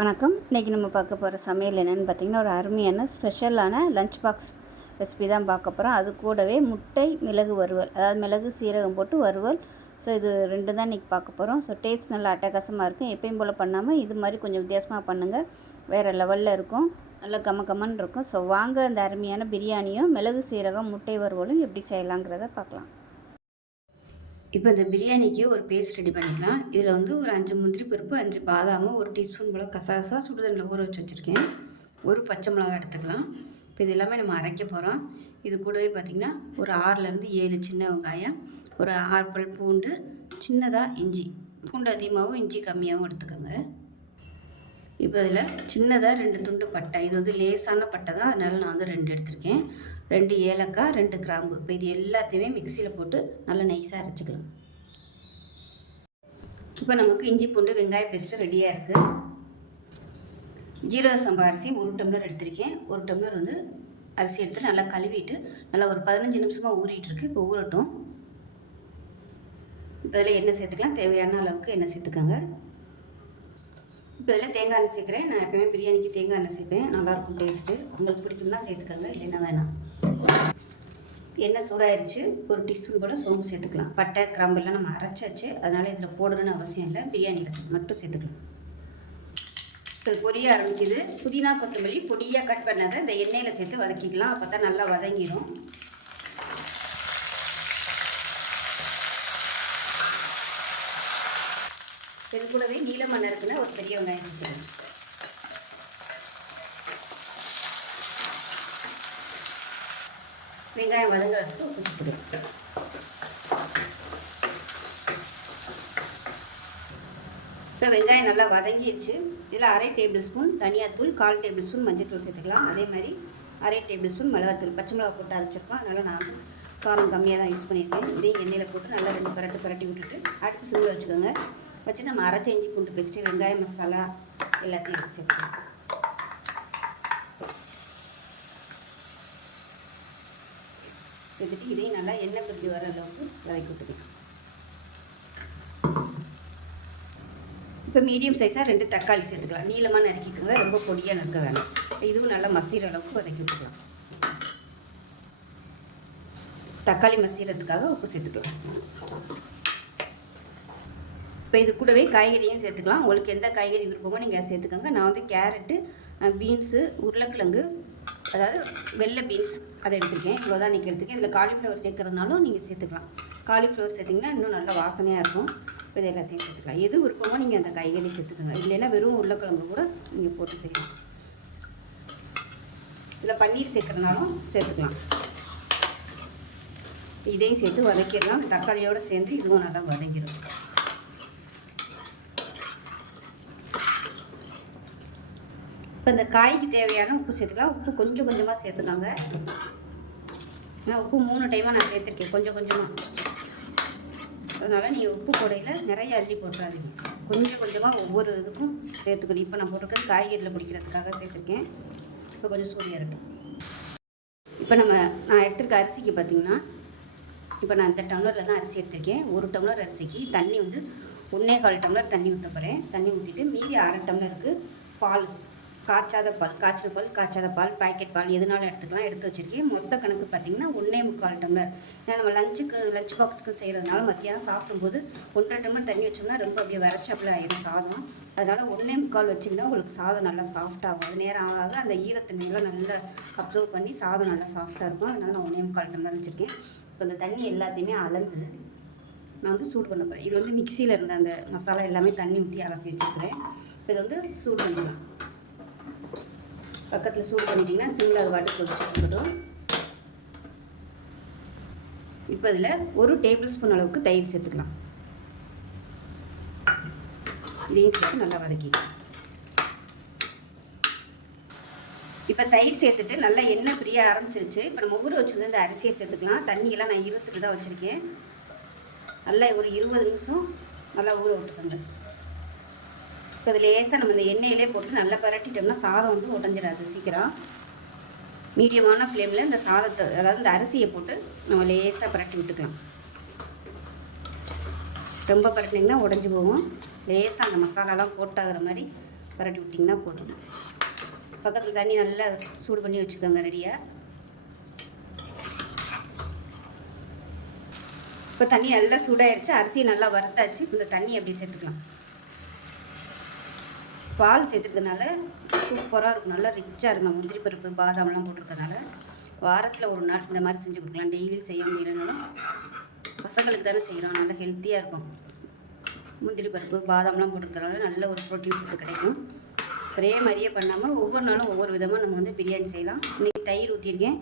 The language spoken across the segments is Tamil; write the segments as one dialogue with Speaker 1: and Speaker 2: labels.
Speaker 1: வணக்கம். இன்றைக்கி நம்ம பார்க்க போகிற சமையல் என்னென்னு பார்த்திங்கன்னா ஒரு அருமையான ஸ்பெஷலான லஞ்ச் பாக்ஸ் ரெசிபி தான் பார்க்க போகிறோம் அது கூடவே முட்டை மிளகு வறுவல். அதாவது மிளகு சீரகம் போட்டு வறுவல். ஸோ இது ரெண்டு தான் இன்றைக்கி பார்க்க போகிறோம் ஸோ டேஸ்ட் நல்லா அட்டகாசமாக இருக்கும் எப்பயும் போல் பண்ணாமல் இது மாதிரி கொஞ்சம் வித்தியாசமாக பண்ணுங்கள் வேறு லெவலில் இருக்கும். நல்லா கம கமன்னு இருக்கும். ஸோ வாங்க அந்த அருமையான பிரியாணியும் மிளகு சீரகம் முட்டை வறுவலும் எப்படி செய்யலாங்கிறத பார்க்கலாம். இப்போ இந்த பிரியாணிக்கு ஒரு பேஸ்ட் ரெடி பண்ணிக்கலாம். இதில் வந்து ஒரு அஞ்சு முந்திரி பருப்பு அஞ்சு பாதாமும் ஒரு டீஸ்பூன் போல் கசாசா சுடுதண்ணில் ஊற வச்சு வச்சுருக்கேன். ஒரு பச்சை மிளகா எடுத்துக்கலாம். இப்போ இது எல்லாமே நம்ம அரைக்க போகிறோம் இது கூடவே பார்த்திங்கன்னா ஒரு ஆறுலேருந்து ஏழு சின்ன வெங்காயம் ஒரு ஆறு பல் பூண்டு சின்னதாக இஞ்சி. பூண்டு அதிகமாகவும் இஞ்சி கம்மியாகவும் எடுத்துக்கோங்க. இப்போ இதில் சின்னதாக ரெண்டு துண்டு பட்டை இது வந்து லேசான பட்டை தான். அதனால் நான் வந்து ரெண்டு எடுத்திருக்கேன். ரெண்டு ஏலக்காய் ரெண்டு கிராம்பு. இப்போ இது எல்லாத்தையுமே மிக்சியில் போட்டு நல்லா நைஸாக அரைச்சிக்கலாம். இப்போ நமக்கு இஞ்சி பூண்டு வெங்காய பேஸ்ட்டு ரெடியாக இருக்குது ஜீரக சம்பா அரிசி ஒரு டம்ளர் எடுத்திருக்கேன். ஒரு டம்ளர் வந்து அரிசி எடுத்து நல்லா கழுவிட்டு நல்லா ஒரு பதினஞ்சு நிமிஷமாக ஊறிட்டுருக்கு இப்போ ஊறட்டும். இப்போ இதில் எண்ணெய் சேர்த்துக்கலாம். தேவையான அளவுக்கு எண்ணெய் சேர்த்துக்கோங்க. இப்போ இதில் தேங்காய் எண்ணெய் சேர்க்குறேன். நான் எப்பயுமே பிரியாணிக்கு தேங்காய் எண்ணெய் சேர்ப்பேன். நல்லாயிருக்கும் டேஸ்ட்டு. உங்களுக்கு பிடிக்கும்னா சேர்த்துக்கோங்க இல்லைன்னா வேணாம். எண்ணெய் சூடாயிருச்சு. ஒரு டீஸ்பூன் போல் சோம்பு சேர்த்துக்கலாம். பட்டை கிராம்பெல்லாம் நம்ம அரைச்சாச்சு. அதனால் இதில் போடணும்னு அவசியம் இல்லை. பிரியாணியில் மட்டும் சேர்த்துக்கலாம். இது பொரிய ஆரம்பிக்குது. புதினா கொத்தமல்லி பொடியாக கட் பண்ணதை இந்த எண்ணெயில் சேர்த்து வதக்கிக்கலாம். அப்போ தான் நல்லா வதங்கிடும். இது கூடவே நீல மண்ணை இருக்குன்னு ஒரு பெரிய வெங்காயம் சேர்த்துக்கலாம் வெங்காயம் வதங்குறதுக்கு உப்பு சேர்த்துக்கலாம் இப்போ வெங்காயம் நல்லா வதங்கிடுச்சு இதில் அரை டேபிள் ஸ்பூன் தனியாத்தூள் கால் டேபிள் ஸ்பூன் மஞ்சள்தூள் சேர்த்துக்கலாம். அதே மாதிரி அரை டேபிள் ஸ்பூன் மிளகாத்தூள் பச்சை மிளகா போட்டு அரைச்சிருக்கோம். அதனால் நான் காரம் கம்மியாக தான் யூஸ் பண்ணியிருக்கேன். இதையும் எண்ணெயில் போட்டு நல்லா ரெண்டு பரட்டு பரட்டி விட்டுட்டு அடுப்பு சிம்மில் வச்சுக்கோங்க. வச்சு நம்ம அரைச்ச இஞ்சி பூண்டு பேஸ்ட்டு வெங்காயம் மசாலா எல்லாத்தையும் சேர்த்துக்கலாம் சேர்த்துட்டு இதையும் நல்லா எண்ணெய் பிரிஞ்சு வர அளவுக்கு வதக்கி விட்டுக்கலாம். இப்போ மீடியம் சைஸாக ரெண்டு தக்காளி சேர்த்துக்கலாம். நீளமாக நறுக்கிக்கோங்க. ரொம்ப பொடியாக நறுக்க வேணாம். இதுவும் நல்லா மசிகிற அளவுக்கு வதக்கி விட்டுக்கலாம். தக்காளி மசிகிறதுக்காக உப்பு சேர்த்துக்கலாம். இப்போ இது கூடவே காய்கறியும் சேர்த்துக்கலாம். உங்களுக்கு எந்த காய்கறி விருப்பமோ நீங்கள் சேர்த்துக்கோங்க. நான் வந்து கேரட்டு பீன்ஸு உருளைக்கிழங்கு அதாவது வெள்ளை பீன்ஸ் அதை எடுத்துருக்கேன். இவ்வளோ தான் இன்றைக்கி எடுத்துருக்கேன். இதில் காலிஃப்ளவர் சேர்க்குறதுனாலும் நீங்கள் சேர்த்துக்கலாம். காலிஃப்ளவர் சேர்த்திங்கன்னா இன்னும் நல்லா வாசனையாக இருக்கும். இப்போ இது எல்லாத்தையும் சேர்த்துக்கலாம். எது விருப்பமோ நீங்கள் அந்த காய்கறி சேர்த்துக்கோங்க. இல்லைன்னா வெறும் உருளைக்கிழங்கு கூட நீங்கள் போட்டு செய்யலாம். இதில் பன்னீர் சேர்க்குறதுனாலும் சேர்த்துக்கலாம். இதையும் சேர்த்து வதக்கிடலாம். தக்காளியோடு சேர்ந்து இதுவும் நல்லா வதங்கிடும். இப்போ இந்த காய்க்கு தேவையான உப்பு சேர்த்துக்கலாம். உப்பு கொஞ்சம் கொஞ்சமாக சேர்த்துக்காங்க. ஏன்னா உப்பு மூணு டைமாக நான் சேர்த்துருக்கேன். கொஞ்சம் கொஞ்சமாக அதனால் நீங்கள் உப்பு போடையில் நிறைய அள்ளி போட்டுறாதீங்க. கொஞ்சம் கொஞ்சமாக ஒவ்வொரு இதுக்கும் சேர்த்துக்கணும். இப்போ நான் போட்டிருக்கிறது காய்கறியில் பிடிக்கிறதுக்காக சேர்த்துருக்கேன். இப்போ கொஞ்சம் சூடியாக இருக்கட்டும் இப்போ நம்ம நான் எடுத்திருக்க அரிசிக்கு பார்த்திங்கன்னா இப்போ நான் இந்த டம்ளரில் தான் அரிசி எடுத்திருக்கேன். ஒரு டம்ளர் அரிசிக்கு தண்ணி வந்து ஒன்றே கால் டம்ளர் தண்ணி ஊற்ற போகிறேன் தண்ணி ஊற்றிட்டு மீதி அரை டம்ளருக்கு பால் காய்ச்சாத பால் காய்ச்சல் பால் காய்ச்சாத பால் பாக்கெட் பால் எதுனாலும் எடுத்துக்கலாம். எடுத்து வச்சுருக்கேன். மொத்த கணக்கு பார்த்திங்கன்னா ஒன்றே முக்கால் டம்ளர். ஏன்னா நம்ம லஞ்சுக்கு லஞ்ச் பாக்ஸுக்கு செய்கிறதுனால மத்தியானம் சாப்பிடும்போது ஒன்றரை டம்ளர் தண்ணி வச்சோம்னா ரொம்ப அப்படியே வரைச்சாப்பில் ஆகிடும் சாதம். அதனால் ஒன்றே முக்கால் வச்சிங்கன்னா உங்களுக்கு சாதம் நல்லா சாஃப்டாகும் அது நேரம் ஆகாத. அந்த ஈரத்தண்ணியெல்லாம் நல்லா அப்சர்வ் பண்ணி சாதம் நல்லா சாஃப்டாக இருக்கும். அதனால் நான் ஒன்றே முக்கால் டம்ளர் வச்சுருக்கேன். இப்போ இந்த தண்ணி எல்லாத்தையுமே அளந்து நான் வந்து சூடு பண்ண போகிறேன் இது வந்து மிக்சியில் இருந்த அந்த மசாலா எல்லாமே தண்ணி ஊற்றி அலசி வச்சுருக்கிறேன். இப்போ இது வந்து சூடு பண்ணிக்கலாம். பக்கத்தில் சூடு பண்ணிட்டீங்கன்னா சிம்மில் அது வாட்டி கொதிச்சுட்டு இப்போ இதில் ஒரு டேபிள் ஸ்பூன் அளவுக்கு தயிர் சேர்த்துக்கலாம். இதையும் சேர்த்து நல்லா வதக்கிக்கலாம். இப்போ தயிர் சேர்த்துட்டு நல்லா எண்ணெய் ஃப்ரீயாக ஆரம்பிச்சிருச்சு. இப்போ நம்ம ஊற வச்சுருந்து இந்த அரிசியை சேர்த்துக்கலாம். தண்ணியெல்லாம் நான் இருத்துட்டு தான் வச்சுருக்கேன். நல்லா ஒரு இருபது நிமிஷம் நல்லா ஊற விட்டுக்கோங்க. இப்போ இதில் லேசாக நம்ம இந்த எண்ணெயிலே போட்டு நல்லா பரட்டிட்டோம்னா சாதம் வந்து உடஞ்சிடாது சீக்கிரம். மீடியமான ஃப்ளேமில் இந்த சாதத்தை அதாவது இந்த அரிசியை போட்டு நம்ம லேசாக பரட்டி விட்டுக்கலாம். ரொம்ப பரட்டினீங்கன்னா உடஞ்சி போகும். லேசாக அந்த மசாலாலாம் போட்டாகிற மாதிரி பரட்டி விட்டிங்கன்னா போதும். பக்கத்தில் தண்ணி நல்லா சூடு பண்ணி வச்சுக்கோங்க ரெடியாக இப்போ தண்ணி நல்லா சூடாயிருச்சு அரிசி நல்லா வறுத்தாச்சு. இந்த தண்ணி அப்படி சேர்த்துக்கலாம். பால் சேர்த்துக்கிறதுனால சூப்பராக இருக்கும். நல்லா ரிச்சாக இருக்கும். முந்திரி பருப்பு பாதாம்லாம் போட்டிருக்கனால வாரத்தில் ஒரு நாள் இந்த மாதிரி செஞ்சு கொடுக்கலாம். டெய்லி செய்ய முடியலனாலும் பசங்களுக்கு தானே செய்கிறோம் நல்லா ஹெல்த்தியாக இருக்கும். முந்திரி பருப்பு பாதாம்லாம் போட்டிருக்கறனால நல்ல ஒரு ப்ரோட்டீன் சத்து கிடைக்கும். ஒரே மாதிரியே பண்ணாமல் ஒவ்வொரு நாளும் ஒவ்வொரு விதமாக நம்ம வந்து பிரியாணி செய்யலாம். இன்றைக்கி தயிர் ஊற்றிருக்கேன்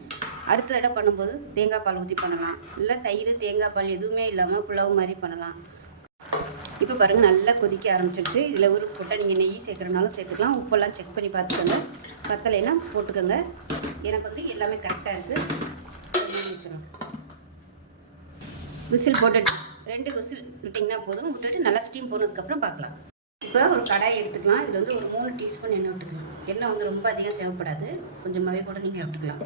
Speaker 1: அடுத்த தடவை பண்ணும்போது தேங்காய் பால் ஊற்றி பண்ணலாம். இல்லை தயிர் தேங்காய் பால் எதுவுமே இல்லாமல் புலவு மாதிரி பண்ணலாம். இப்போ பாருங்கள் நல்லா கொதிக்க ஆரம்பிச்சிருச்சு. இதில் ஒரு போட்டால் நீங்கள் நெய் சேர்க்குறனாலும் சேர்த்துக்கலாம். உப்பெல்லாம் செக் பண்ணி பார்த்துக்கோங்க. பத்தலைன்னா போட்டுக்கோங்க. எனக்கு வந்து எல்லாமே கரெக்டாக இருக்குது விசில் போட்டு ரெண்டு விசில் விட்டிங்கன்னா போதும். விட்டுட்டு நல்லா ஸ்டீம் போனதுக்கப்புறம் பார்க்கலாம். இப்போ ஒரு கடாய் எடுத்துக்கலாம். இதில் வந்து ஒரு மூணு டீஸ்பூன் எண்ணெய் விட்டுக்கலாம். எண்ணெய் வந்து ரொம்ப அதிகம் தேவைப்படாது. கொஞ்சமாகவே கூட நீங்கள் விட்டுக்கலாம்.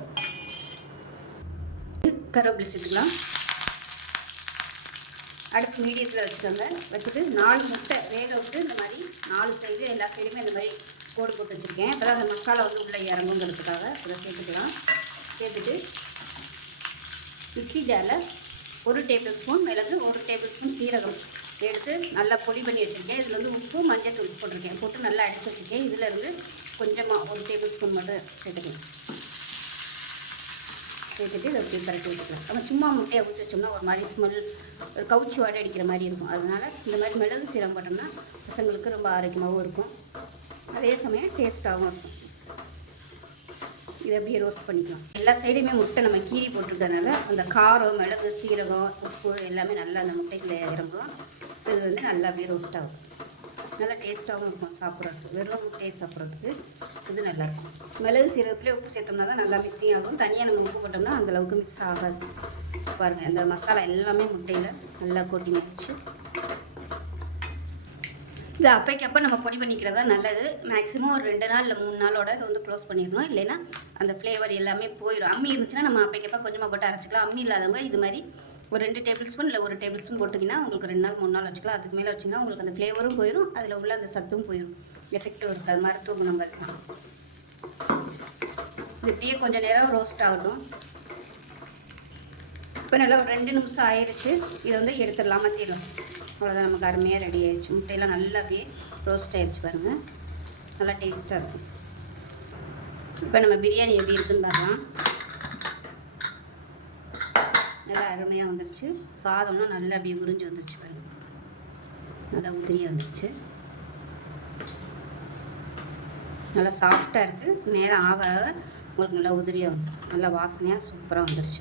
Speaker 1: கருவேப்பிலை சேர்த்துக்கலாம். அடுப்பு மீடியத்தில் வச்சுக்கோங்க. வச்சுட்டு நாலு முட்டை வேக விட்டு இந்த மாதிரி நாலு சைடு எல்லா சைடுமே இந்த மாதிரி கோடு போட்டு வச்சுருக்கேன். அப்போ அந்த மசாலா வந்து உள்ளே இறங்குங்கிறதுக்காக இதை சேர்த்துக்கலாம். சேர்த்துட்டு மிக்ஸி ஜாரில் ஒரு டேபிள் ஸ்பூன் மிளகு ஒரு டேபிள் ஸ்பூன் சீரகம் எடுத்து நல்லா பொடி பண்ணி வச்சுருக்கேன். இதில் வந்து உப்பு மஞ்சள் தூள் போட்டிருக்கேன். போட்டு நல்லா அடித்து வச்சுருக்கேன். இதில் இருந்து கொஞ்சமாக ஒரு டேபிள் ஸ்பூன் மட்டும் சேர்த்துக்கேன் சேர்த்துட்டு இதை அப்படியே பரட்டி விட்டுக்கலாம். நம்ம சும்மா முட்டையை ஊற்றி வச்சோம்னா ஒரு மாதிரி ஸ்மெல் ஒரு கவுச்சி வாடை அடிக்கிற மாதிரி இருக்கும். அதனால் இந்த மாதிரி மிளகு சீரகம் போட்டோம்னா பசங்களுக்கு ரொம்ப ஆரோக்கியமாகவும் இருக்கும். அதே சமயம் டேஸ்ட்டாகவும் இருக்கும். இதை அப்படியே ரோஸ்ட் பண்ணிக்கலாம். எல்லா சைடுமே முட்டை நம்ம கீரி போட்டிருக்கறனால அந்த காரம் மிளகு சீரகம் உப்பு எல்லாமே நல்லா அந்த முட்டைக்குள்ளே இறங்கும். இது வந்து நல்லா அப்படியே ரோஸ்ட் ஆகும். நல்லா டேஸ்ட்டாகவும் இருக்கும் சாப்பிட்றதுக்கு. வெறும் முட்டையை சாப்பிட்றதுக்கு. இது நல்லாயிருக்கும். மிளகு சீரகத்துலேயே உப்பு சேர்த்தோம்னா தான் நல்லா மிக்சிங் ஆகும். தனியாக நம்ம உப்பு போட்டோம்னா அந்த அளவுக்கு மிக்ஸ் ஆகாது. பாருங்கள் அந்த மசாலா எல்லாமே முட்டையில் நல்லா கோட்டிங் ஆகிடுச்சு இது அப்பைக்கப்போ நம்ம பொடி பண்ணிக்கிறதா நல்லது. மேக்ஸிமம் ஒரு ரெண்டு நாள் இல்லை மூணு நாளோட இதை வந்து க்ளோஸ் பண்ணிடணும். இல்லைன்னா அந்த ஃப்ளேவர் எல்லாமே போயிடும் அம்மி இருந்துச்சுன்னா நம்ம அப்பைக்கப்போ கொஞ்சமாக போட்டு அரைச்சிக்கலாம். அம்மி இல்லாதவங்க இது மாதிரி ஒரு ரெண்டு டேபிள் ஸ்பூன் இல்லை ஒரு டேபிள் ஸ்பூன் போட்டிங்கன்னா உங்களுக்கு ரெண்டு நாள் மூணு நாள் வச்சுக்கலாம். அதுக்கு மேலே வச்சிங்கன்னா உங்களுக்கு அந்த ஃப்ளேவரும் போயிடும் அதில் உள்ள அந்த சத்தும் போயிடும் எஃபெக்டும் இருக்காது. மருத்துவ குணம் இருக்கும். இது இப்படியே கொஞ்சம் நேரம் ரோஸ்ட் ஆகட்டும். இப்போ நல்லா ஒரு ரெண்டு நிமிஷம் ஆயிடுச்சு இதை வந்து எடுத்துடலாம். மந்திரம் அவ்வளோதான் நமக்கு அருமையாக ரெடி ஆயிடுச்சு முட்டையெல்லாம் நல்லா அப்படியே ரோஸ்ட் ஆயிடுச்சு பாருங்கள் நல்லா டேஸ்ட்டாக இருக்கும். இப்போ நம்ம பிரியாணி எப்படி இருக்குன்னு பார்க்கலாம் நல்லா அருமையாக வந்துடுச்சு சாதம்லாம் நல்லா அப்படியே உறிஞ்சி வந்துடுச்சு பாருங்க. நல்லா உதிரியாக வந்துடுச்சு நல்லா சாஃப்டாக இருக்குது நேரம் ஆக ஆக உங்களுக்கு நல்லா உதிரியாக வந்து நல்லா வாசனையாக சூப்பராக வந்துடுச்சு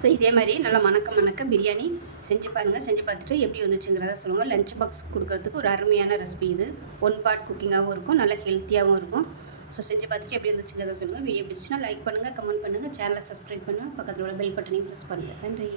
Speaker 1: ஸோ இதே மாதிரி நல்லா மணக்க மணக்க பிரியாணி செஞ்சு பாருங்கள் செஞ்சு பார்த்துட்டு எப்படி வந்துச்சுங்கிறத சொல்லுங்கள் லஞ்ச் பாக்ஸ் கொடுக்கறதுக்கு ஒரு அருமையான ரெசிபி இது. ஒன் பார்ட் குக்கிங்காகவும் இருக்கும். நல்லா ஹெல்த்தியாகவும் இருக்கும். ஸோ செஞ்சு பார்த்துட்டு எப்படி இருந்துச்சுங்கிறத சொல்லுங்கள் வீடியோ பிடிச்சுன்னா லைக் பண்ணுங்கள் கமெண்ட் பண்ணுங்கள் சேனலை சப்ஸ்கிரைப் பண்ணுங்கள் பக்கத்தில் உள்ள பெல் பட்டனையும் ப்ரெஸ் பண்ணுங்கள் நன்றி.